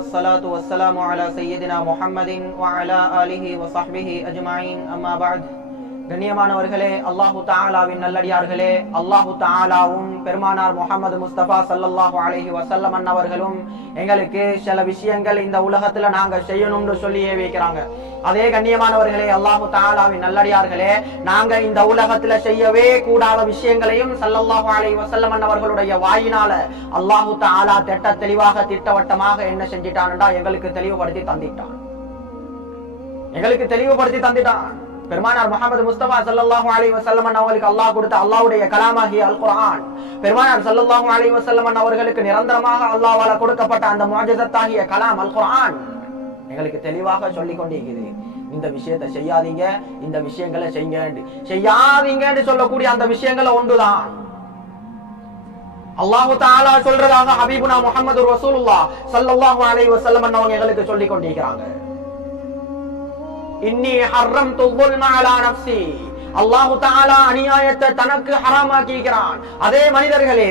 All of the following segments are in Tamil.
والصلاة والسلام على سيدنا محمد وعلى آله وصحبه أجمعين. أما بعد கண்ணியமானவர்களே அல்லாஹு தாலாவின் நல்லடியார்களே அல்லாஹு தாலாவும் பெருமானார் முகமது முஸ்தபா சல்லாஹு அலஹி வசல்லம் அன்னவர்களும் எங்களுக்கு சில விஷயங்கள் இந்த உலகத்துல நாங்க செய்யணும்னு சொல்லியே வைக்கிறாங்க. அதே கண்ணியமானவர்களே அல்லாஹு தாலாவின் நல்லடியார்களே நாங்க இந்த உலகத்துல செய்யவே கூடாத விஷயங்களையும் சல்லல்லாஹு அலஹி வசல்லம் அன்னவர்களுடைய வாயினால அல்லாஹு தாலா திட்ட தெளிவாக திட்டவட்டமாக என்ன செஞ்சிட்டான்டா எங்களுக்கு தெளிவுபடுத்தி தந்திட்டான். எங்களுக்கு தெளிவுபடுத்தி தந்திட்டான். பெருமானார் முகமது முஸ்தபா சல்லாஹு அலி வஸல்லம் அவர்களுக்கு அல்லாஹ் கொடுத்த அல்லாவுடைய கலாமாகிய அல் குரான் பெருமானார் சல்லாஹு அலி வஸல்லம் அவர்களுக்கு நிரந்தரமாக அல்லாவால கொடுக்கப்பட்ட அந்த முஅஜிசத்தாகிய கலாம் அல் குரான் எங்களுக்கு தெளிவாக சொல்லி கொண்டிருக்கிறது இந்த விஷயத்தை செய்யாதீங்க இந்த விஷயங்களை செய்யுங்க செய்யாதீங்கன்னு சொல்லக்கூடிய அந்த விஷயங்களை ஒன்றுதான். அல்லாஹு தாலா சொல்றதாக ஹபீபுனா முகமது ரசூலுல்லா சல்லாஹு அலி வஸல்லம் அவங்க எங்களுக்கு சொல்லி கொண்டிருக்கிறாங்க إني حرمت الظلم على نفسي. அல்லாஹு தாலா அநியாயத்தை தனக்கு ஹராமாக்கிக்கிறான் அதே மனிதர்களே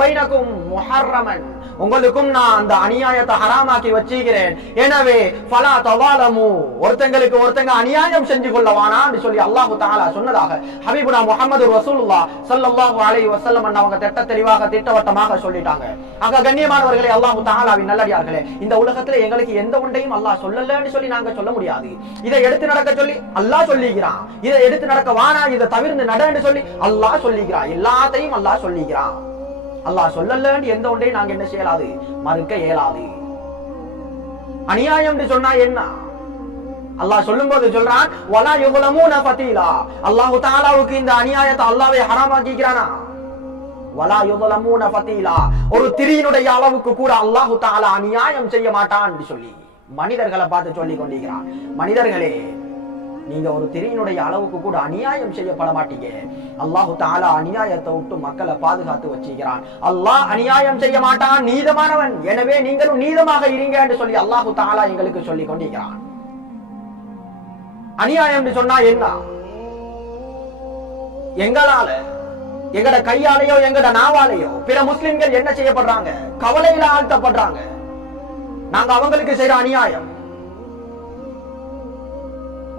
பைனக்கும் முஹர்ரமன். உங்களுக்கும் நான் அந்த அநியாயத்தை ஹராமாக்கி வச்சிக்கிறேன் எனவே பலா தவாலமு. ஒருத்தங்களுக்கு ஒருத்தங்க அநியாயம் செஞ்சு கொள்ளவானான்னு சொல்லி அல்லாஹு தாலா சொன்னதாக ஹபீபுனா முகமது ரசூலுல்லாஹ் சல்லாஹு அலை வசல்லம் அவங்க திட்ட தெளிவாக திட்டவட்டமாக சொல்லிட்டாங்க. ஆக கண்ணியமானவர்களே அல்லாஹு தாலாவின் நல்லடியார்களே இந்த உலகத்துல எங்களுக்கு எந்த ஒன்றையும் அல்லாஹ் சொல்லலன்னு சொல்லி நாங்க சொல்ல முடியாது. இதை எடுத்து நடக்க சொல்லி அல்லாஹ் சொல்லிக்கிறான். இதை எடுத்து நடக்க வானா இதை தவிர்த்து நடன்னு சொல்லி அல்லாஹ் சொல்லிக்கிறான் எல்லாத்தையும் அல்லாஹ் சொல்லிக்கிறான் அல்லாஹ் சொல்லலன்னு எந்த ஒன்றையும் நாங்க என்ன செய்யலாது? மறுக்க இயலாது. அநியாயம் சொன்னா என்ன? அல்லாஹ் சொல்லும் போது சொல்றான் வலா யுகுலமூன பத்தீலா அல்லாஹு தாலாவுக்கு இந்த அநியாயத்தை அல்லாவை ஹராமாக்கிக்கிறானா? வலா யுகுலமூன பத்தீலா ஒரு திரியினுடைய அளவுக்கு கூட அல்லாஹு தாலா அநியாயம் செய்ய மாட்டான் சொல்லி மனிதர்களை பார்த்து சொல்லி கொண்டிருக்கிறான். மனிதர்களே நீங்க ஒரு திரையினுடைய அளவுக்கு கூட அநியாயம் செய்யப்பட மாட்டீங்க அல்லாஹு தாலா அநியாயத்தை விட்டு மக்களை பாதுகாத்து வச்சுக்கிறான் அல்லாஹ் அநியாயம் செய்ய மாட்டான் நீதமானவன். எனவே நீங்களும் நீதமாக இருங்க என்று சொல்லி அல்லாஹு தாலா எங்களுக்கு சொல்லி கொண்டிருக்கிறான். அநியாயம் சொன்னா என்ன? எங்களால எங்கட கையாலேயோ எங்கட நாவாலேயோ பிற முஸ்லிம்கள் என்ன செய்யப்படுறாங்க? கவலையில ஆழ்த்தப்படுறாங்க. நாங்க அவங்களுக்கு செய்யற அநியாயம்.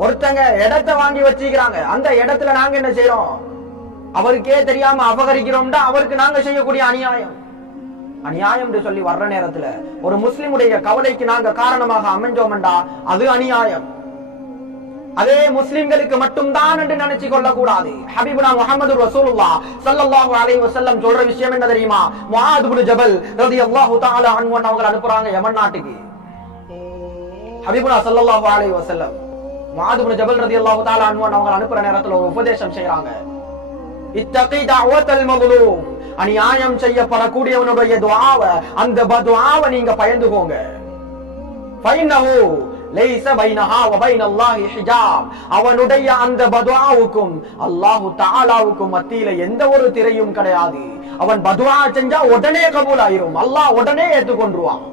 ஒருத்தங்க இடத்தை வாங்கி வச்சிருக்கிறாங்க. அந்த இடத்துல நாங்க என்ன செய்யறோம் அவருக்கே தெரியாம அபகரிக்கிறோம்டா அவருக்கு நாங்க செய்யக்கூடிய அநியாயம். அநியாயம் என்று சொல்லி வர்ற நேரத்துல ஒரு முஸ்லிமுடைய கவலைக்கு நாங்க காரணமாக அமைஞ்சோம்டா அது அநியாயம். அதே முஸ்லிம்களுக்கு மட்டும்தான் என்று நினைச்சு கொள்ள கூடாது ஹபீபுனா முகமது ரசூலுல்லா சல்லல்லாஹு அலைஹி வஸல்லம் சொல்ற விஷயம் என்ன தெரியுமா? முஆத் இப்னு ஜபல் ரலியல்லாஹு தஆலா அன்ஹு அவங்க அனுப்புறாங்க யமன் நாட்டுக்கு. ஹபீபுனா சல்லல்லாஹு அலைஹி வஸல்லம். மாதுபுர ஜபல் ரதி அல்லாஹு தாலா அன்வான் அவங்க அனுப்புற நேரத்துல ஒரு உபதேசம் செய்யறாங்க இத்தகை தாவத்தல் மக்லூம். அநியாயம் செய்யப்படக்கூடியவனுடைய துவாவ அந்த பதுவாவ நீங்க பயந்துகோங்க ஃபைன்னஹு லைஸ பைனஹா வ பைனல்லாஹி ஹிஜாப். அவனுடைய அந்த பதுவாவுக்கும் அல்லாஹ் தஆலாவுக்கும் மத்தியில எந்த ஒரு திரையும் கிடையாது. அவன் பதுவா செஞ்சா உடனே கபூல் ஆயிரும் அல்லாஹ் உடனே ஏத்துக்கொண்டுருவான்.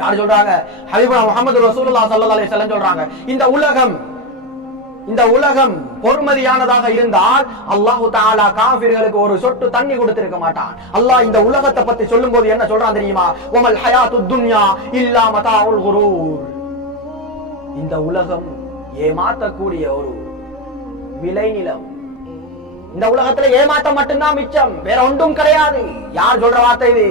யார் சொல்றாங்க? ஹபீபா முகமது ரசூலுல்லா சல்லா அலி செல்லம் சொல்றாங்க. இந்த உலகம் இந்த உலகம் பொறுமதியானதாக இருந்தால் அல்லாஹு தாலா காபிர்களுக்கு ஒரு சொட்டு தண்ணி கொடுத்திருக்க மாட்டான். அல்லாஹ் இந்த உலகத்தை பத்தி சொல்லும் போது என்ன சொல்றான் தெரியுமா? உமல் ஹயாத்து துன்யா இல்லா மதாஉல் குரூர். இந்த உலகம் ஏமாத்தக்கூடிய ஒரு விளைநிலம் இந்த உலகத்துல ஏமாற்றம் மட்டும்தான் மிச்சம். வேற ஒன்றும் கிடையாது. யார் சொல்ற வார்த்தை இது?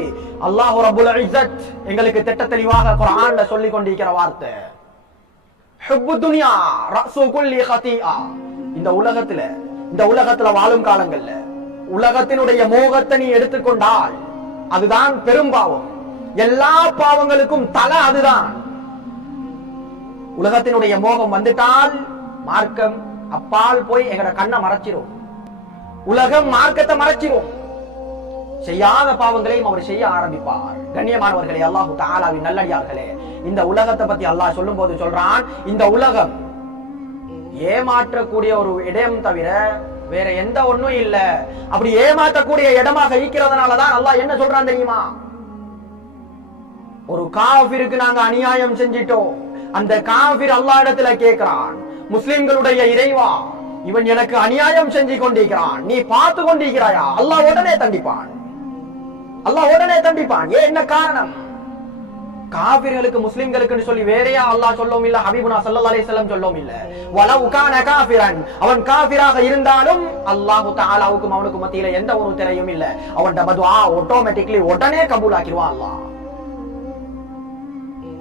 அல்லாஹ் ரபுல் இஸ்ஸத் எங்களுக்கு திட்ட தெளிவாக குர்ஆன்ல சொல்லி கொண்டிருக்கிற வார்த்தை. ஹுப்பு துனியா ரஸு குல்லி கதீஆ இந்த உலகத்துல இந்த உலகத்துல வாழும் காலங்கள்ல உலகத்தினுடைய மோகத்தை நீ எடுத்துக்கொண்டால் அதுதான் பெரும் பாவம். எல்லா பாவங்களுக்கும் தலை அதுதான். உலகத்தினுடைய மோகம் வந்துட்டால் மார்க்கம் அப்பால் போய் எங்கட கண்ணை மறைச்சிரும். உலகம் மார்க்கத்தை மறைச்சிரும். செய்யாத பாவங்களையும் அவர் செய்ய ஆரம்பிப்பார். கண்ணியமானவர்களே அல்லாஹு தாலாவின் நல்லடியார்களே இந்த உலகத்தை பத்தி அல்லாஹ் சொல்லும் போது சொல்றான் இந்த உலகம் ஏமாற்றக்கூடிய ஒரு இடம் தவிர வேற எந்த ஒண்ணும் இல்ல. அப்படி ஏமாற்றக்கூடிய இடமாக இருக்கிறதுனாலதான் அல்லாஹ் என்ன சொல்றான் தெரியுமா? ஒரு காபிருக்கு நாங்க அநியாயம் செஞ்சிட்டோம். அந்த காபிர் அல்லா இடத்துல கேட்கிறான் முஸ்லிம்களுடைய இறைவா இவன் எனக்கு அநியாயம் செஞ்சு கொண்டிருக்கிறான். நீ பார்த்து கொண்டிருக்கிறாயா? அல்லாஹ் உடனே தண்டிப்பான். அல்லாஹ் உடனே தண்டிப்பான். ஏன் என்ன காரணம்? காபிர்களுக்கு முஸ்லிம்களுக்குன்னு சொல்லி வேறையா அல்லாஹ் சொல்லவும் இல்ல ஹபீபுனா சல்லா அலி வஸல்லம் சொல்லவும் இல்ல. வலவு கான காபிரன் அவன் காபிராக இருந்தாலும் அல்லாஹ் தாலாவுக்கும் அவனுக்கு மத்தியில எந்த ஒரு திரையும் இல்ல. அவன் டபதுவா ஆட்டோமேட்டிக்லி உடனே கபூல் ஆக்கிடுவான் அல்லாஹ்.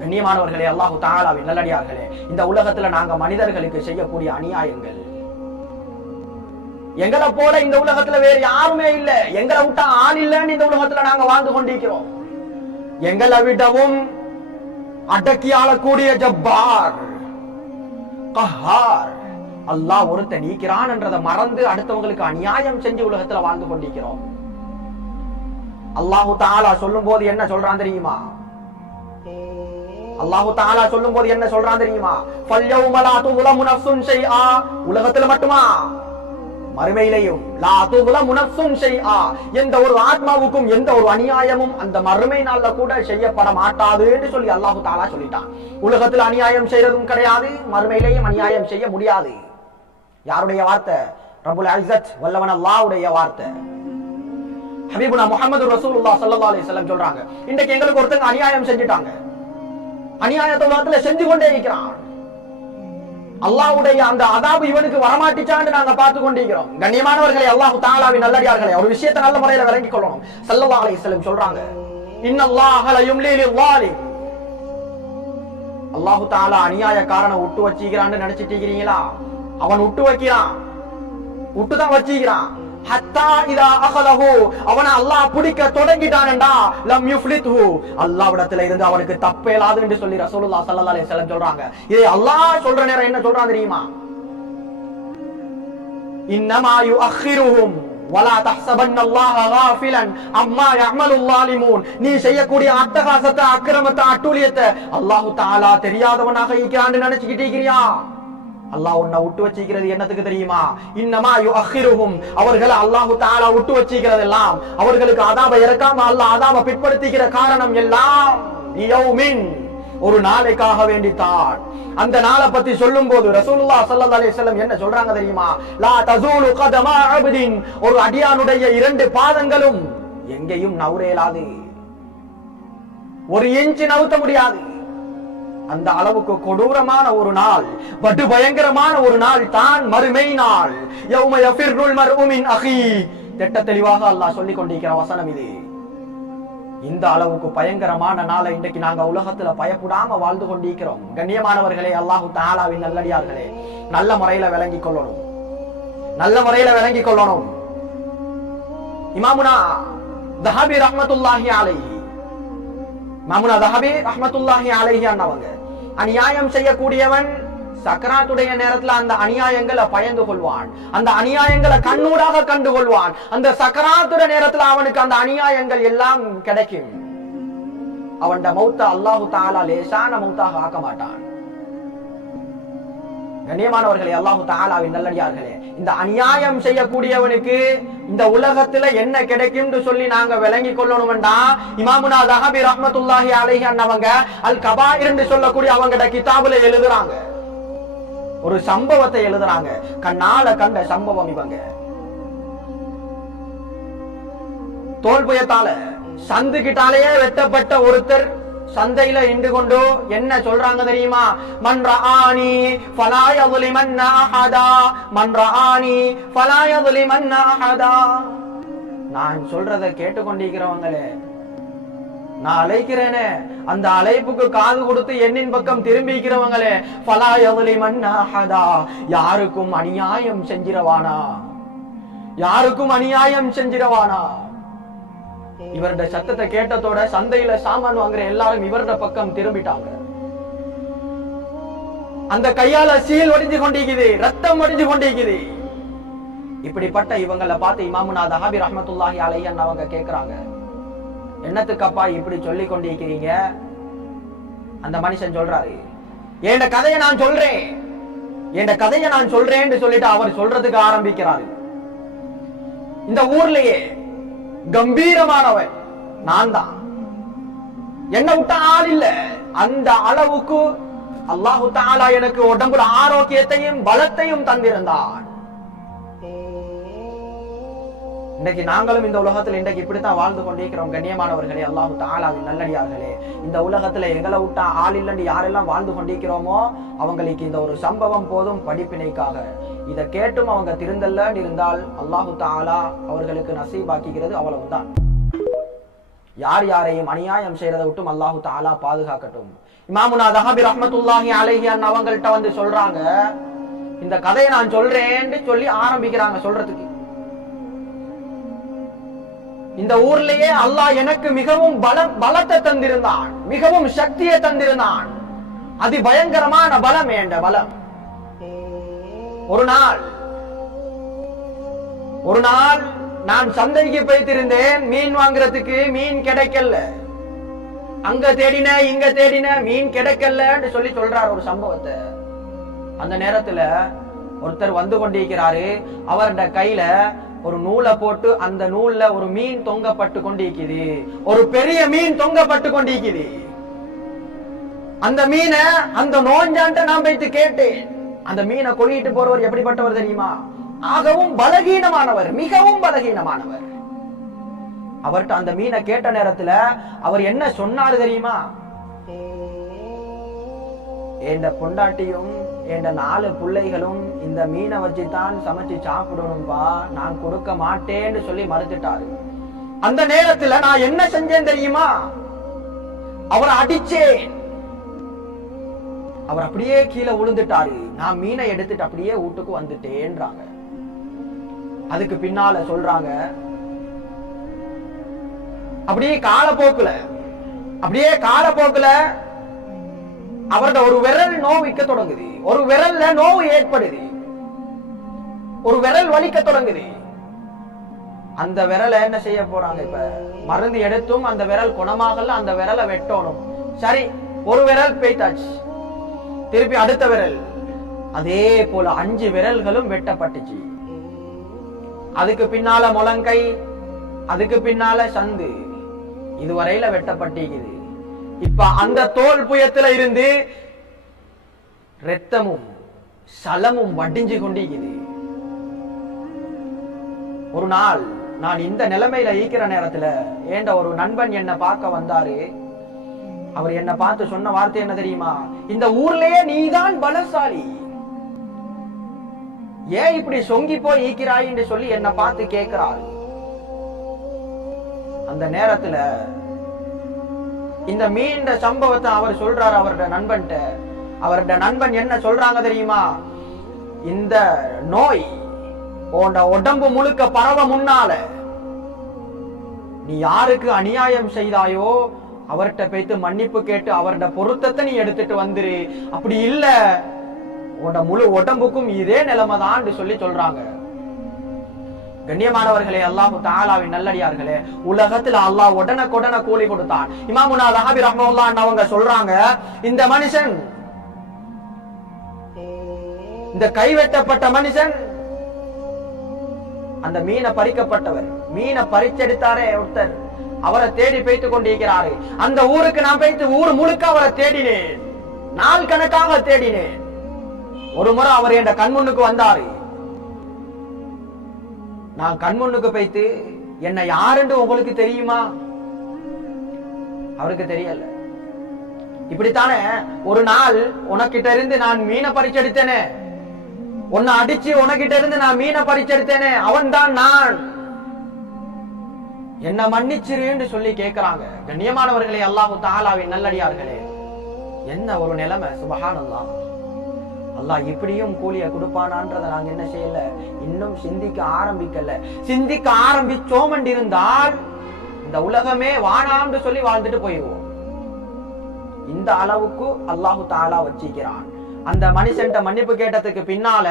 கண்ணியமானவர்களே அல்லாஹு தாலாவின் நல்லடியார்களே இந்த உலகத்துல நாங்க மனிதர்களுக்கு செய்யக்கூடிய அநியாயங்கள் எங்களை போல இந்த உலகத்துல வேற யாருமே இல்ல. எங்களை விட்டா ஆள் இல்லைன்னு இந்த உலகத்துல நாங்க வாழ்ந்து கொண்டிருக்கிறோம். எங்களை விடவும் அடக்கி ஆளக்கூடிய ஜப்பார் கஹார். அல்லாஹ் ஒருத்த நீக்கிறான் என்றதை மறந்து அடுத்தவங்களுக்கு அநியாயம் செஞ்சு உலகத்துல வாழ்ந்து கொண்டிருக்கிறோம். அல்லாஹு தாலா சொல்லும் போது என்ன சொல்றான் தெரியுமா? அல்லாஹு தாலா சொல்லும் போது என்ன சொல்றான் தெரியுமா? உலகத்துல மட்டுமா? மறுமையிலையும் லா துலமு எந்த ஒரு ஆத்மாவுக்கும் எந்த ஒரு அநியாயமும் அந்த மறுமை நாள்ல கூட செய்யப்பட மாட்டாது என்று சொல்லி அல்லாஹு தாலா சொல்லிட்டான். உலகத்துல அநியாயம் செய்யறதும் கிடையாது மறுமையிலையும் அநியாயம் செய்ய முடியாது. யாருடைய வார்த்தை? ரபுல் அல்சத் வல்லவன் அல்லாவுடைய வார்த்தை. ஹபீபுனா முகமது ரசூலுல்லாஹ் சல்லா அலி சொல்றாங்க இன்னைக்கு எங்களுக்கு ஒருத்தங்க அநியாயம் செஞ்சுட்டாங்க. அநியாயத்தை உலகத்துல செஞ்சு கொண்டே இருக்கிறான். அல்லாஹ்வுடைய அந்த அதாபு இவனுக்கு வரமாட்டிச்சான்னு நாங்க பார்த்து கொண்டிருக்கிறோம். கண்ணியமானவர்களை அல்லாஹ் தாலாவின் நல்லடியார்களே ஒரு விஷயத்தை நல்ல முறையில விளங்கிக் கொள்ளணும். செல்லவா அலை செல்லும் சொல்றாங்க இன்னல்லாஹ ல அல்லாஹு தாலா அநியாயக்காரனை விட்டு வச்சிக்கிறான்னு நினைச்சிட்டு இருக்கிறீங்களா? அவன் விட்டு வைக்கிறான். விட்டுதான் வச்சிக்கிறான் அவனை அல்லாஹ் பிடிக்க தொடங்கிட்டானண்டா. லம் யுஃப்லித்ஹு. அல்லாஹ்விடத்துல இருந்து அவனுக்கு தப்பேலாது என்று சொல்லி ரசூலுல்லாஹ் ஸல்லல்லாஹு அலைஹி வஸல்லம் சொல்றாங்க. இது அல்லாஹ் சொல்ற நேரம் என்ன சொல்றான் தெரியுமா? இன்னமா யுஅخிருஹும் வலா தஹ்சபன் அல்லாஹ காஃபிலன் அம்மா யஅமலு லாலிமூன் நீ செய்யக்கூடிய அட்டகாசத்தை அக்கிரமத்தை அட்டூழியத்தை அல்லாஹ் தஆலா தெரியாதவனாக இருக்கிறான்னு நினைச்சுக்கிட்டு இருக்கிறியா? அல்லாஹ் உன்னை விட்டு வச்சிக்கிறது என்னத்துக்கு தெரியுமா? இன்னமா யுஅخிருஹும் அவர்களை அல்லாஹ் தாலா விட்டு வச்சிக்கிறது எல்லாம் அவர்களுக்கு அதாப இறக்காம அல்லாஹ் அதாப பிற்படுத்திக்கிற காரணம் எல்லாம் யௌமின் ஒரு நாளைக்காக வேண்டித்தான். அந்த நாளை பத்தி சொல்லும் போது ரசூலுல்லாஹ் சல்லா அலி செல்லம் என்ன சொல்றாங்க தெரியுமா? லா தசூலு கதமா அப்தின். ஒரு அடியானுடைய இரண்டு பாதங்களும் எங்கேயும் நவுரேலாது ஒரு இன்ச்சு நவுத்த முடியாது. அந்த அளவுக்கு கொடூரமான ஒரு நாள் படு பயங்கரமான ஒரு நாள் தான் மறுமை நாள். யௌம யஃபிர்ருல் மர்உ மின் அஹி. திட்ட தெளிவாக அல்லாஹ் சொல்லிக் கொண்டிருக்கிற வசனம் இது. இந்த அளவுக்கு பயங்கரமான நாளை இன்றைக்கு நாங்க உலகத்துல பயப்படாம வாழ்ந்து கொண்டிருக்கிறோம். கண்ணியமானவர்களே அல்லாஹு தாலாவின் நல்லடியார்களே நல்ல முறையில விளங்கிக் கொள்ளணும். நல்ல முறையில விளங்கி கொள்ளணும். இமாமுனா தஹாபி ரஹமத்துல்லாஹி அலைஹி. மாமுனா தஹபி ரஹமத்துல்லாஹி அலைஹி அண்ணவங்க. அநியாயம் செய்யக்கூடியவன் சக்கராத்துடைய நேரத்துல அந்த அநியாயங்களை பயந்து கொள்வான். அந்த அநியாயங்களை கண்ணூடாக கண்டு கொள்வான். அந்த சக்கராத்துடைய நேரத்துல அவனுக்கு அந்த அநியாயங்கள் எல்லாம் கிடைக்கும். அவன் மௌத்த அல்லாஹு தாலா லேசான மௌத்தாக ஆக்க மாட்டான். கண்ணியமானவர்களே அல்லாஹு தாலாவின் நல்லடியார்களே இந்த அநியாயம் செய்யக்கூடியவனுக்கு இந்த உலகத்துல என்ன கிடைக்கும்னு சொல்லி நாங்க விளங்கி கொள்ளணும்டா. இமாமுனா தஹபி ரஹமத்துல்லாஹி அலைஹி அன்னவங்க அல் கபாயிர் என்று சொல்லக்கூடிய அவங்கட கிதாபுல எழுதுறாங்க. ஒரு சம்பவத்தை எழுதுறாங்க. கண்ணால கண்ட சம்பவம் இவங்க. தோல்புயத்தால சந்துகிட்டாலேயே வெட்டப்பட்ட ஒருத்தர் சந்தையில நின்று கொண்டு என்ன சொல்றாங்க தெரியுமா? மன்றானி பலாயதுலி மன்னாஹதா மன்றானி பலாயதுலி மன்னாஹதா நான் சொல்றத கேட்டுக்கொண்டிருக்கிறவங்களே நான் அழைக்கிறேனே அந்த அழைப்புக்கு காது கொடுத்து என்னின் பக்கம் திரும்பிக்கிறவங்களே பலா எவலி மன்னாஹதா யாருக்கும் அநியாயம் செஞ்சிரவானா? யாருக்கும் அநியாயம் செஞ்சிரவானா? இவருடைய சத்தத்தை கேட்டதோட சந்தையில சாமான் வாங்குற எல்லாரும் இவருடைய பக்கம் திரும்பிட்டாங்க. அந்த கையால சீல் ஒடிஞ்சு கொண்டிருக்குது ரத்தம் ஒடிஞ்சு கொண்டிருக்குது. இப்படிப்பட்ட இவங்களை பார்த்து இமாமுனா தஹாபி ரஹமத்துல்லாஹி அலையன் அவங்க கேக்குறாங்க. என்னத்துக்கப்பா இப்படி சொல்லி கொண்டிருக்கிறீங்க? அந்த மனுஷன் சொல்றாரு என் கதையை நான் சொல்றேன். என் கதையை நான் சொல்றேன்னு சொல்லிட்டு அவர் சொல்றதுக்கு ஆரம்பிக்கிறாரு. இந்த ஊர்லயே கம்பீரமானவன். நான் தான் என்ன விட்ட ஆள் இல்ல. அந்த அளவுக்கு அல்லாஹு தாலா எனக்கு உடம்புல ஆரோக்கியத்தையும் பலத்தையும் தந்திருந்தான் இன்னைக்கு நாங்களும் இந்த உலகத்துல இன்றைக்கு இப்படித்தான் வாழ்ந்து கொண்டிருக்கிறோம் கண்ணியமானவர்களே அல்லாஹு தாலாவின் நல்லடியார்களே. இந்த உலகத்துல எங்களை விட்டா ஆள் இல்லைன்னு யாரெல்லாம் வாழ்ந்து கொண்டிருக்கிறோமோ அவங்களுக்கு இந்த ஒரு சம்பவம் போதும் படிப்பினைக்காக. இதை கேட்டும் அவங்க திருந்தல்லன்னு இருந்தால் அல்லாஹு தாலா அவர்களுக்கு நசீபாக்கிக்கிறது அவ்வளவுதான். யார் யாரையும் அநியாயம் செய்யறதை விட்டும் அல்லாஹு தாலா பாதுகாக்கட்டும். இமாமுனா தஹாபி ரஹமத்துல்லாஹி அலைஹி அவங்கள்ட்ட வந்து சொல்றாங்க இந்த கதையை நான் சொல்றேன்னு சொல்லி ஆரம்பிக்கிறாங்க சொல்றதுக்கு. இந்த ஊர்லயே அல்லாஹ் எனக்கு மிகவும் பல பலத்தை தந்திருந்தான். மிகவும் சக்தியை தந்திருந்தான். அதி பயங்கரமான பலம் என்ற பலம். ஒரு நாள் ஒரு நாள் நான் சந்தைக்கு போய்த்திருந்தேன். மீன் வாங்குறதுக்கு மீன் கிடைக்கல. அங்க தேடின இங்க தேடின மீன் கிடைக்கலன்னு சொல்லி சொல்றார் ஒரு சம்பவத்தை. அந்த நேரத்துல ஒருத்தர் வந்து கொண்டிருக்கிறாரு. அவருடைய கையில ஒரு நூலை போட்டு அந்த நூல்ல ஒரு மீன் தொங்கப்பட்டு கொண்டிருக்குது. ஒரு பெரிய மீன் தொங்கப்பட்டு கொண்டிருக்குது. அந்த மீனை அந்த நோஞ்சான்ட்ட நான் போயிட்டு கேட்டேன். அந்த மீனை கொள்ளிட்டு போறவர் எப்படிப்பட்டவர் தெரியுமா? ஆகவும் பலகீனமானவர் மிகவும் பலகீனமானவர். அவர்கிட்ட அந்த மீனை கேட்ட நேரத்துல அவர் என்ன சொன்னாரு தெரியுமா? என்ற பொண்டாட்டியும் என் நாலு பிள்ளைகளும் இந்த மீனை வச்சுதான் சமைச்சு சாப்பிடணும்பா நான் கொடுக்க மாட்டேன்னு சொல்லி மறுத்துட்டாரு. அந்த நேரத்துல நான் என்ன செஞ்சேன் தெரியுமா? அவரை அடிச்சேன் அவர் அப்படியே கீழே விழுந்துட்டாரு நான் மீனை எடுத்துட்டு அப்படியே வீட்டுக்கு வந்துட்டேன்றாங்க. அதுக்கு பின்னால சொல்றாங்க அப்படியே காலப்போக்குல அப்படியே காலப்போக்குல அவரோட ஒரு விரல் நோவிக்க தொடங்குது. ஒரு விரல்ல நோவு ஏற்படுது. ஒரு விரல் வலிக்க தொடங்குது. அந்த விரலை என்ன செய்ய போறாங்க இப்ப? மருந்து எடுத்தும் அந்த விரல் குணமாகல அந்த விரலை வெட்டணும். சரி ஒரு விரல் பெய்தாச்சு திருப்பி அடுத்த விரல். அதே போல அஞ்சு விரல்களும் வெட்டப்பட்டுச்சு. அதுக்கு பின்னால முழங்கை அதுக்கு பின்னால சந்து. இதுவரையில வெட்டப்பட்டிருக்குது. இப்ப அந்த தோல் புயத்துல இருந்து ரத்தமும் சலமும் வடிஞ்சு கொண்டிருக்குது. ஒரு நாள் நான் இந்த நிலைமையில ஈக்கிற நேரத்துல ஏண்ட ஒரு நண்பன் என்ன பார்க்க வந்தாரு. அவர் என்ன பார்த்து சொன்ன வார்த்தை என்ன தெரியுமா? இந்த ஊர்லயே நீதான் பலசாலி. ஏன் இப்படி சொங்கி போய் ஈக்கிறாய் என்று சொல்லி என்ன பார்த்து கேட்கிறார் அந்த நேரத்துல இந்த மீண்ட சம்பவத்தை அவர் சொல்றாரு அவரோட நண்பன்ட்ட. அவரோட நண்பன் என்ன சொல்றாங்க தெரியுமா? இந்த நோய் உன்னோட உடம்பு முழுக்க பரவ முன்னால நீ யாருக்கு அநியாயம் செய்தாயோ அவர்கிட்ட போய்த்து மன்னிப்பு கேட்டு அவரோட பொருத்தத்தை நீ எடுத்துட்டு வந்துரு. அப்படி இல்ல. உன்னோட முழு உடம்புக்கும் இதே நிலைமைதான் சொல்லி சொல்றாங்க. கண்ணியமானவர்களே அல்லாஹு தாலாவின் நல்லடியார்களே உலகத்துல அல்லாஹ் உடனுக்குடன கூலி கொடுத்தான். இமாமுனா ரஹபி ரஹ்மல்லான் அவங்க சொல்றாங்க இந்த மனுஷன் இந்த கைவெட்டப்பட்ட மனுஷன் அந்த மீனை பறிக்கப்பட்டவர். மீனை பறிச்செடுத்தாரே ஒருத்தர். அவரை தேடி பேய்த்து கொண்டிருக்கிறாரு. அந்த ஊருக்கு நான் பேய்த்து ஊர் முழுக்க அவரை தேடினேன். நாள் கணக்காக தேடினேன். ஒரு முறை அவர் என்ற கண்முன்னுக்கு வந்தாரு. நான் கண்முன்னுக்கு பைத்து என்னை யாருன்னு உங்களுக்கு தெரியுமா? அவருக்கு தெரியல. இப்படித்தானே ஒரு நாள் உனக்கிட்ட இருந்து நான் மீனை பறிச்செடுத்தேனே. உன்னை அடிச்சு உனக்கிட்ட இருந்து நான் மீனை பறிச்செடுத்தேனே. அவன் தான் நான். என்ன மன்னிச்சிருன்னு சொல்லி கேட்கிறாங்க கண்ணியமானவர்களே அல்லாஹு தாலாவின் நல்லடியார்களே. என்ன ஒரு நிலைமை? சுபகானந்தான் அல்லாஹ் இப்படியும் கூலிய கொடுப்பானான்றத நாங்க என்ன செய்யல? இன்னும் சிந்திக்க ஆரம்பிக்கல. சிந்திக்க ஆரம்பிச்சோம் என்றிருந்தால் இந்த உலகமே வானாம்னு சொல்லி வாழ்ந்துட்டு போயிடுவோம். இந்த அளவுக்கு அல்லாஹு தாலா வச்சிக்கிறான். அந்த மனுஷன்ட்ட மன்னிப்பு கேட்டதுக்கு பின்னால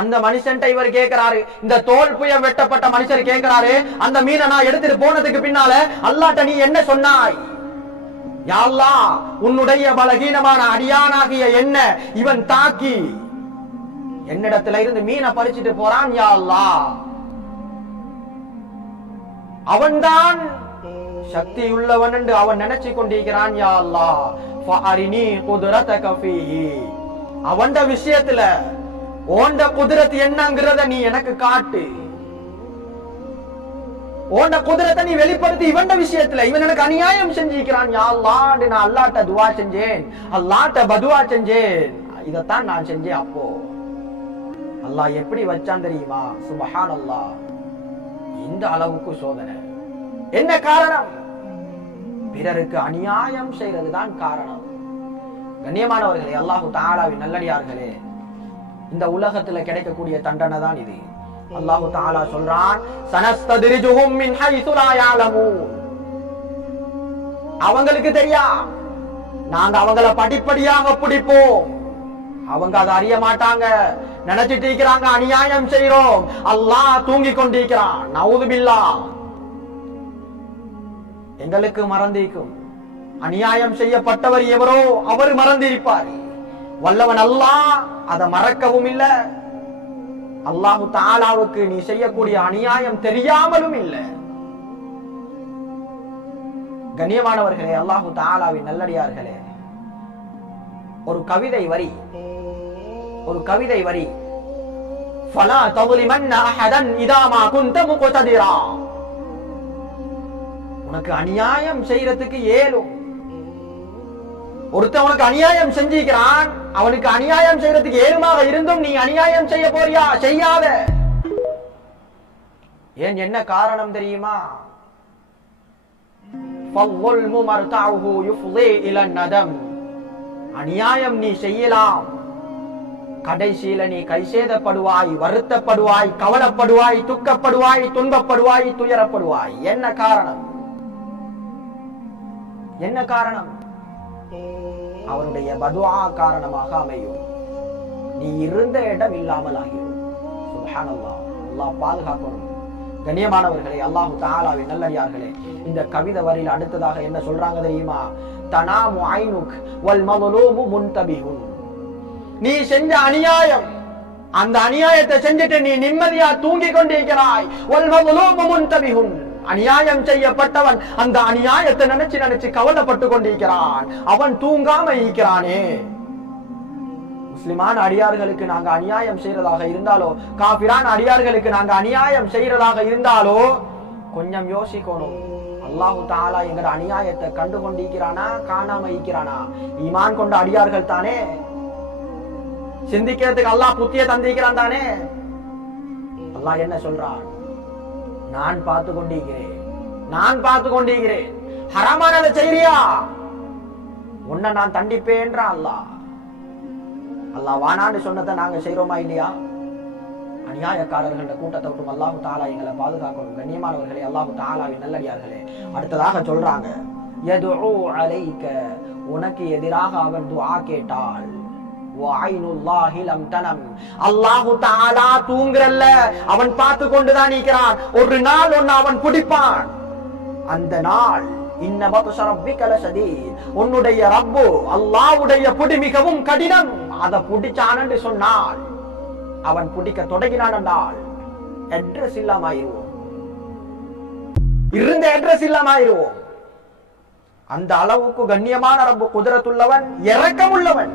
அந்த மனுஷன்ட்ட இவர் கேட்கிறாரு இந்த தோல் புயம் வெட்டப்பட்ட மனுஷர் கேட்கிறாரு அந்த மீனை நான் எடுத்துட்டு போனதுக்கு பின்னால அல்லாட்ட நீ என்ன சொன்னாய்? யாழ்லா உன்னுடைய பலகீனமான அடியானாகிய என்ன இவன் தாக்கி. என்னிடத்துல இருந்து மீனை பறிச்சிட்டு போறான் யாழ்லா அவன்தான் சக்தி உள்ளவன் என்று அவன் நினைச்சு கொண்டிருக்கிறான் யா அல்லாஹ். ஃபஅரினி குதுரதக ஃபீஹி. அவன்ட விஷயத்துல ஓண்ட குதிரத் என்னங்கிறத நீ எனக்கு காட்டு. ஓன குதிரத்தை நீ வெளிப்படுத்தி இவன்ட விஷயத்துல இவன் எனக்கு அநியாயம் செஞ்சிருக்கிறான். யா அல்லாண்டு நான் அல்லாட்ட துவா செஞ்சேன். அல்லாட்ட பதுவா செஞ்சேன். இதைத்தான் நான் செஞ்சேன் அப்போ. அல்லாஹ் எப்படி வச்சான் தெரியுமா? சுபஹான் அல்லாஹ் இந்த அளவுக்கு சோதனை. என்ன காரணம்? பிறருக்கு அநியாயம் செய்யறதுதான் காரணம். கண்ணியமானவர்களே அல்லாஹு தாலாவின் நல்லடியார்களே இந்த உலகத்துல கிடைக்கக்கூடிய தண்டனை தான் இது. அல்லாஹு தாலா சொல்றான் சனஸ்ததிரிஜுஹும் மின் ஹைசு லா யாலமூன். அவங்களுக்கு தெரியா? நாங்க அவங்கள படிப்படியாக பிடிப்போம். அவங்க அதை அறிய மாட்டாங்க. நினைச்சிட்டு இருக்கிறாங்க அநியாயம் செய்யறோம் அல்லாஹ் தூங்கி கொண்டிருக்கிறான். நவுதுபில்லா எங்களுக்கு மறந்திருக்கும். அநியாயம் செய்யப்பட்டவர் எவரோ அவர் மறந்திருப்பார். வல்லவன் அல்லாஹ் அதை மறக்கவும் இல்ல. அல்லாஹு தாலாவுக்கு நீ செய்யக்கூடிய அநியாயம் தெரியாமலும் இல்லை. கண்ணியமானவர்களே அல்லாஹு தாலாவின் நல்லடியார்களே. ஒரு கவிதை வரி ஒரு கவிதை வரி. فلا تظلمن احدا اذا ما كنت உனக்கு அநியாயம் செய்யறதுக்கு ஏலும் ஒருத்தவனுக்கு அநியாயம் செஞ்சிருக்கிறான். அவனுக்கு அநியாயம் செய்யறதுக்கு ஏழுமாக இருந்தும் நீ அநியாயம் செய்ய போறியா? செய்யாத. ஏன் என்ன காரணம் தெரியுமா? அநியாயம் நீ செய்யலாம். கடைசியில நீ கைசேதப்படுவாய் வருத்தப்படுவாய் கவலப்படுவாய் துக்கப்படுவாய் துன்பப்படுவாய் துயரப்படுவாய். என்ன காரணம்? என்ன காரணம்? அவனுடைய பதுவா காரணமாக அமையும். நீ இருந்த இடம் இல்லாமல் ஆகிடும் சுபஹானல்லா. பாதுகாக்கணும். கண்ணியமானவர்களே அல்லாஹு தாலாவை நல்லடியார்களே இந்த கவிதை வரையில் அடுத்ததாக என்ன சொல்றாங்க தெரியுமா? தனாமு ஐனுக் வல் மதலூமு முன்தபிஹுன். நீ செஞ்ச அநியாயம் அந்த அநியாயத்தை செஞ்சுட்டு நீ நிம்மதியா தூங்கிக் கொண்டிருக்கிறாய். வல் மதலூமு முன்தபிஹுன். அநியாயம் செய்யப்பட்டவன் அந்த அநியாயத்தை நினைச்சு நினைச்சு கவலைப்பட்டு கொண்டிருக்கிறான். அவன் தூங்காம இருக்கிறானே. முஸ்லிமான அடியார்களுக்கு நாங்க அநியாயம் செய்யறதாக இருந்தாலோ காபிரான அடியார்களுக்கு நாங்க அநியாயம் செய்யறதாக இருந்தாலோ கொஞ்சம் யோசிக்கணும். அல்லாஹு தாலா எங்கட அநியாயத்தை கண்டு கொண்டிருக்கிறானா காணாம இருக்கிறானா? ஈமான் கொண்ட அடியார்கள் தானே? சிந்திக்கிறதுக்கு அல்லாஹ் புத்திய தந்திருக்கிறான் தானே? அல்லாஹ் என்ன சொல்றான்? நான் பார்த்து கொண்டிருக்கிறேன். நான் பார்த்து கொண்டிருக்கிறேன். ஹராமானதை செய்யறியா உன்னை நான் தண்டிப்பேன்றா அல்லாஹ். அல்லாஹ் வானான்னு சொன்னதை நாங்க செய்யறோமா இல்லையா? அநியாயக்காரர்கள கூட்டத்தை விட்டும் அல்லாஹு தாலா எங்களை பாதுகாக்கணும். கண்ணியமானவர்களே அல்லாஹு தாலாவின் நல்லடியார்களே. அடுத்ததாக சொல்றாங்க எதோ அலைக்க? உனக்கு எதிராக அவன் துஆ கேட்டாள். அவன் பார்த்து கொண்டுதான் இருக்கிறான். ஒரு நாள் ஒன்னு அவன் பிடிப்பான் அந்த நாள் உன்னுடைய ரப்பு அல்லாவுடைய புடி மிகவும் கடினம். அதை புடிச்சான் என்று சொன்னால் அவன் பிடிக்க தொடங்கினான் என்றால் அட்ரஸ் இல்லாம ஆயிருவோம் இருந்த அட்ரஸ் இல்லாம ஆயிருவோம் அந்த அளவுக்கு கண்ணியமான ரப்பு குதிரத்துள்ளவன் இரக்கமுள்ளவன்.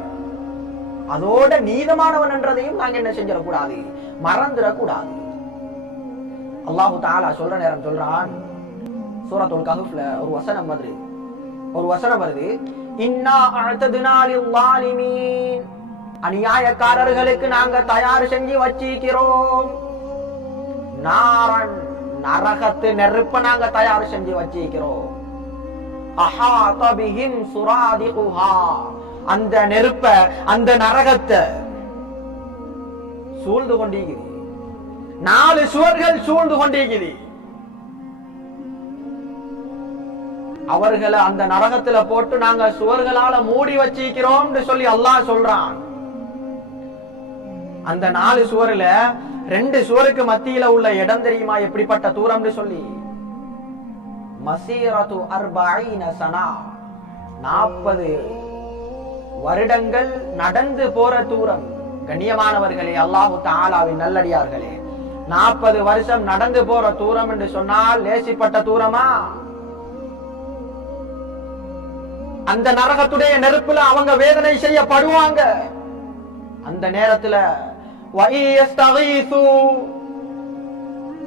அதோட நீதமானவன் என்றதையும் நாங்க என்ன செஞ்சிடக்கூடாது? மறந்துடக்கூடாது. அல்லாஹு தாலா சொல்ற நேரம் சொல்றான். சூரத்துல் கஹுஃப்ல ஒரு வசனம் வருது. ஒரு வசனம் வருது. இன்னா அஅததுனா அநியாயக்காரர்களுக்கு நாங்க தயார் செஞ்சு வச்சிருக்கிறோம் நாரன் நரகத்து நெருப்ப நாங்க தயார் செஞ்சு வச்சிருக்கிறோம் அஹாத சுராதி சுராதிகுஹா. அந்த நெருப்ப அந்த நரகத்தை சூழ்ந்து கொண்டிருக்குது நாலு சுவர்கள் சூழ்ந்து கொண்டிருக்குது அவர்களை அந்த நரகத்துல போட்டு நாங்க சுவர்களால மூடி வச்சிருக்கிறோம் சொல்லி அல்லாஹ் சொல்றான். அந்த நாலு சுவர்ல ரெண்டு சுவருக்கு மத்தியில உள்ள இடம் தெரியுமா? எப்படிப்பட்ட தூரம்னு சொல்லி. மசீரத்து அர்பாயின சனா. நாற்பது வருடங்கள் நடந்து போற தூரம். கண்ணியமானவர்களே அல்லாஹு தாலாவின் நல்லடியார்களே நாற்பது வருஷம் நடந்து போற தூரம் என்று சொன்னால் லேசிப்பட்ட தூரமா? அந்த நரகத்துடைய நெருப்புல அவங்க வேதனை செய்யப்படுவாங்க. அந்த நேரத்துல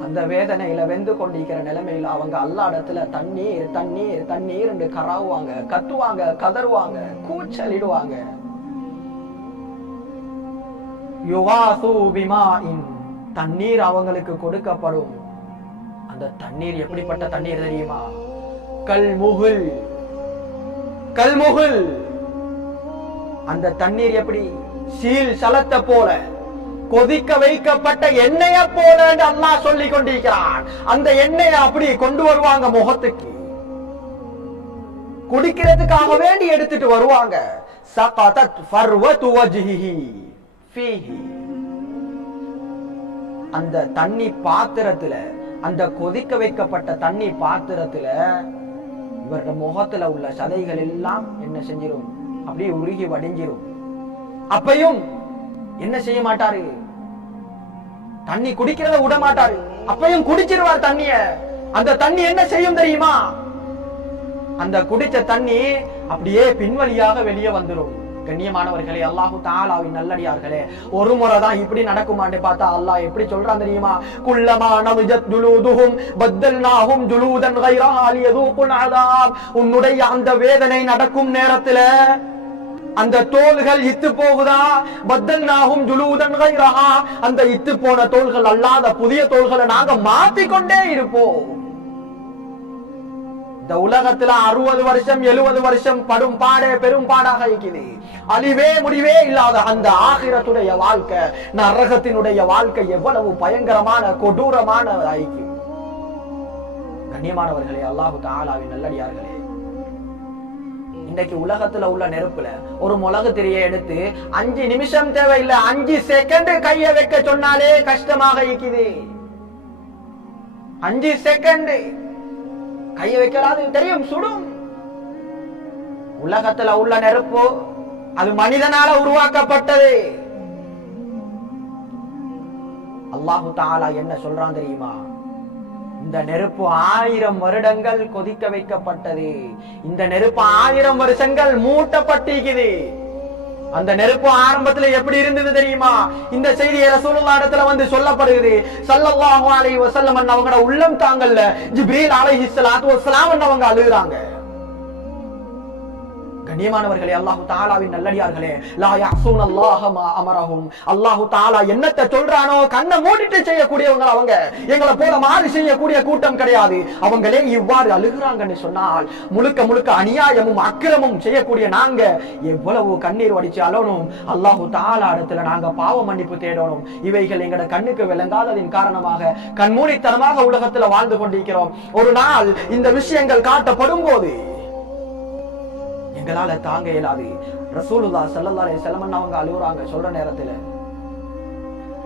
அந்த வேதனையில வெந்து கொண்டிருக்கிற நிலைமையில அவங்க அல்லா இடத்துல தண்ணீர் தண்ணீர் தண்ணீர் என்று கராவுவாங்க கத்துவாங்க கதறுவாங்க கூச்சலிடுவாங்க. தண்ணீர் அவங்களுக்கு கொடுக்கப்படும். அந்த தண்ணீர் எப்படிப்பட்ட தண்ணீர் தெரியுமா? கல்முகுல். கல்முகுல். அந்த தண்ணீர் எப்படி? சீல் சலத்தை போல. கொதிக்க வைக்கப்பட்ட எண்ணெய போல அல்லாஹ் சொல்லி கொண்டிருக்கிறான். அந்த எண்ணெயை அப்படி கொண்டு வருவாங்க முகத்துக்கு. குடிக்கிறதுக்காக வேண்டி எடுத்துட்டு வருவாங்க. அந்த தண்ணி பாத்திரத்துல அந்த கொதிக்க வைக்கப்பட்ட தண்ணி பாத்திரத்துல இவரோட முகத்துல உள்ள சதைகள் எல்லாம் என்ன செஞ்சிரும்? அப்படியே உருகி வடிஞ்சிரும். அப்பையும் என்ன செய்ய மாட்டாரு? தண்ணி குடிக்கிறத விட மாட்டாரு. அப்பையும் குடிச்சிருவார் தண்ணிய. அந்த தண்ணி என்ன செய்யும் தெரியுமா? அந்த குடிச்ச தண்ணி அப்படியே பின்வழியாக வெளியே வந்துரும். கண்ணியமானவர்களே அல்லாஹு தாலாவின் நல்லடியார்களே ஒரு முறை தான் இப்படி நடக்குமான்னு பார்த்தா அல்லாஹ் எப்படி சொல்றான் தெரியுமா? குல்லமா நவிஜத் ஜுலூதுஹும் பத்தல்நாஹும் ஜுலூதன் கைரஹா உன்னுடைய அந்த வேதனை நடக்கும் நேரத்துல அந்த தோள்கள் இத்து போகுதா? பத்தல்நாஹும் ஜுலூதன் கைரஹா. அந்த இத்து போன தோள்கள் அல்லாத புதிய தோள்களை நாங்க மாத்திக்கொண்டே இருப்போம். இந்த உலகத்துல அறுபது வருஷம் எழுபது வருஷம் படும் பாடே பெரும் பாடாக இருக்குது அழிவே முடிவே இல்லாத அந்த ஆகிரத்துடைய வாழ்க்கை நரகத்தினுடைய வாழ்க்கை எவ்வளவு பயங்கரமான கொடூரமான ஐக்கியம் கண்ணியமானவர்களே அல்லாஹு தாலாவின் நல்லடியார்களே இன்றைக்கு உலகத்துல உள்ள நெருப்புல ஒரு மிளகு திரியை எடுத்து அஞ்சு நிமிஷம் தேவையில்லை அஞ்சு செகண்ட் கைய வைக்க சொன்னாலே கஷ்டமாக இருக்குது. அஞ்சு செகண்ட் கைய வைக்கலாது தெரியும் சுடும். உலகத்துல உள்ள நெருப்பு அது மனிதனால உருவாக்கப்பட்டது. அல்லாஹு தாலா என்ன சொல்றான் தெரியுமா? இந்த நெருப்பு ஆயிரம் வருடங்கள் கொதிக்க வைக்கப்பட்டது. இந்த நெருப்பு ஆயிரம் வருஷங்கள் மூட்டப்பட்டிருக்குது. அந்த நெருப்பு ஆரம்பத்துல எப்படி இருந்தது தெரியுமா? இந்த செய்தியை ரசூலுல்லாஹ் இடத்துல வந்து சொல்லப்படுகிறது. ஸல்லல்லாஹு அலைஹி வஸல்லம் அவங்களோட உள்ளம் தாங்கல்ல. ஜிப்ரீல் அலைஹி ஸலாத்து வஸலாம் அவங்க அழுகுறாங்க. கண்ணியமானவர்களே அல்லாஹு தாலாவின் நல்லடியார்களே லா யஹ்சூன் அல்லாஹ மா அமரஹும். அல்லாஹு தாலா என்னத்த சொல்றானோ கண்ணை மூடிட்டு செய்யக்கூடியவங்க அவங்க. எங்களை போல மாறி செய்யக்கூடிய கூட்டம் கிடையாது. அவங்களே இவ்வாறு அழுகுறாங்கன்னு சொன்னால் முழுக்க முழுக்க அநியாயமும் அக்கிரமும் செய்யக்கூடிய நாங்க எவ்வளவு கண்ணீர் வடிச்சு அழணும் அல்லாஹு தாலா இடத்துல நாங்க பாவ மன்னிப்பு தேடணும். இவைகள் எங்கட கண்ணுக்கு விளங்காததின் காரணமாக கண்மூடித்தனமாக உலகத்துல வாழ்ந்து கொண்டிருக்கிறோம். ஒரு நாள் இந்த விஷயங்கள் காட்டப்படும் போது எங்களால் தாங்க இயலாது. ரசூலுல்லா ஸல்லல்லாஹு அலைஹி அவங்க அழுகுறாங்க சொல்ற நேரத்தில்.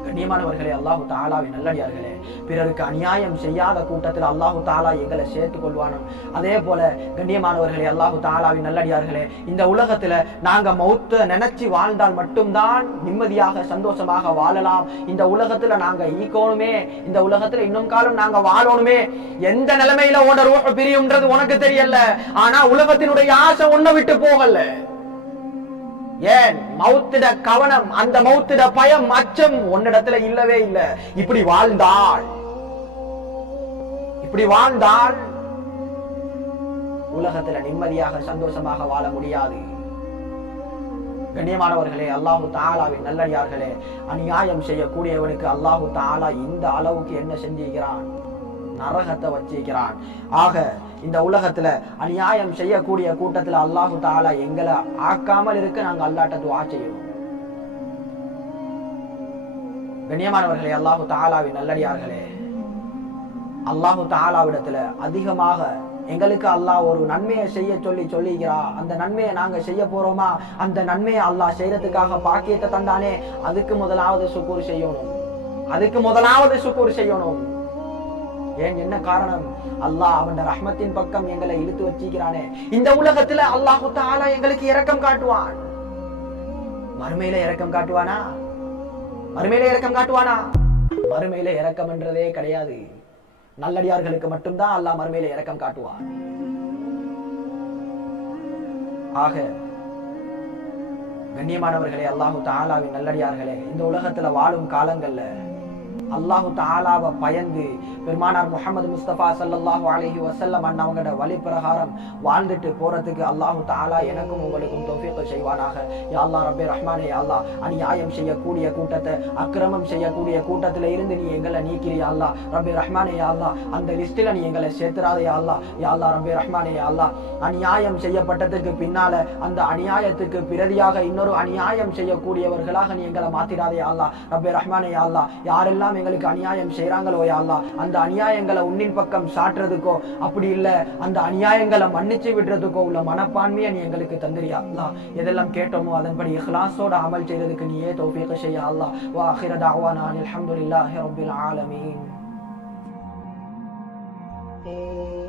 கண்ணியமானவர்களே அல்லாஹு தாலாவின் நல்லடியார்களே. பிறருக்கு அநியாயம் செய்யாத கூட்டத்தில் அல்லாஹு தாலா எங்களை சேர்த்துக் கொள்வானும். அதே போல கண்ணியமானவர்களே அல்லாஹு தாலாவின் நல்லடியார்களே இந்த உலகத்துல நாங்க மௌத்த நினைச்சு வாழ்ந்தால் மட்டும்தான் நிம்மதியாக சந்தோஷமாக வாழலாம். இந்த உலகத்துல நாங்க ஈக்கோணுமே இந்த உலகத்துல இன்னும் காலம் நாங்க வாழணுமே. எந்த நிலைமையில உன ரூஹ் பிரியும்ன்றது உனக்கு தெரியல. ஆனா உலகத்தினுடைய ஆசை உன்னை விட்டு போகல. ஏன்? மௌத்திட கவனம் அந்த மௌத்திட பயம் அச்சம் உன்னிடத்துல இல்லவே இல்ல. இப்படி வாழ்ந்தாள். இப்படி வாழ்ந்தால் உலகத்துல நிம்மதியாக சந்தோஷமாக வாழ முடியாது. கண்ணியமானவர்களே அல்லாஹு தாலாவின் நல்லடியார்களே அநியாயம் செய்யக்கூடியவனுக்கு அல்லாஹு தாலா இந்த அளவுக்கு என்ன செஞ்சிருக்கிறான்? நரகத்தை வச்சிருக்கிறான். ஆக இந்த உலகத்துல அநியாயம் செய்யக்கூடிய கூட்டத்துல அல்லாஹு தாலா எங்களை ஆக்காமல் இருக்க நாங்க அல்லாட்ட துவா செய்யணும். கண்ணியமானவர்களே அல்லாஹு தாலாவின் நல்லடியார்களே அல்லாஹு தாலாவிடத்துல அதிகமாக எங்களுக்கு அல்லாஹ் ஒரு நன்மையை செய்ய சொல்லி சொல்லிக்கிறா. அந்த நன்மையை நாங்க செய்ய போறோமா? அந்த நன்மையை அல்லாஹ் செய்யறதுக்காக பாக்கியத்தை தந்தானே? அதுக்கு முதலாவது சுக்கூர் செய்யணும். அதுக்கு முதலாவது சுக்கூர் செய்யணும். ஏன் என்ன காரணம்? அல்லாஹ் அவன் ரஹ்மத்தின் பக்கம் எங்களை இழுத்து வச்சிக்கிறானே இந்த உலகத்துல அல்லாஹு தாலா எங்களுக்கு இரக்கம் காட்டுவான். மறுமையில இரக்கம் காட்டுவானா? மறுமையில இரக்கம் காட்டுவானா? மறுமையில இரக்கம் என்றதே கிடையாது. நல்லடியார்களுக்கு மட்டும்தான் அல்லாஹ் மறுமையில இரக்கம் காட்டுவான். ஆக கண்ணியமானவர்களே அல்லாஹு தாலாவின் நல்லடியார்களே இந்த உலகத்துல வாழும் காலங்கள்ல அல்லாஹு தாலாவை பயந்து பெருமானார் முகமது முஸ்தபா சல்லாஹு அலஹி வசல்லம் அண்ணவங்களோட வழிப்பிரகாரம் வாழ்ந்துட்டு போறதுக்கு அல்லாஹு தாலா எனக்கும் உங்களுக்கும் தௌஃபீக் செய்வானாக. யா அல்லாஹ் ரஹ்மானே அல்லாஹ் அநியாயம் செய்யக்கூடிய கூட்டத்தை அக்கிரமம் செய்யக்கூடிய கூட்டத்தில் இருந்து நீ எங்களை நீக்கிறியா அல்லாஹ். ரபே ரஹ்மானே யா அல்லாஹ் அந்த லிஸ்டில் நீ எங்களை சேர்த்துறாதே யா அல்லாஹ். யா ரஹ்மானே யா அல்லாஹ். அநியாயம் செய்யப்பட்டதுக்கு பின்னால அந்த அநியாயத்துக்கு பிரதியாக இன்னொரு அநியாயம் செய்யக்கூடியவர்களாக நீ எங்களை மாத்திராதே யா அல்லாஹ். ரப்பே ரஹ்மானே யா யாரெல்லாம் யாரெல்லாம் எங்களுக்கு அநியாயம் செய்கிறாங்களோ யாழ்லா அந்த அநியாயங்களை உன்னின் பக்கம் சாட்டுறதுக்கோ அப்படி இல்லை அந்த அநியாயங்களை மன்னிச்சு விடுறதுக்கோ உள்ள மனப்பான்மையை நீ எங்களுக்கு தந்திரியா அல்லா எதெல்லாம் கேட்டோமோ அதன்படி இஹ்லாஸோட அமல் செய்ததுக்கு நீயே தௌஃபீக செய்யா அல்லா வா அஹிர தாவா நான் அலமதுல்லாஹி ரபில் ஆலமீன். Hey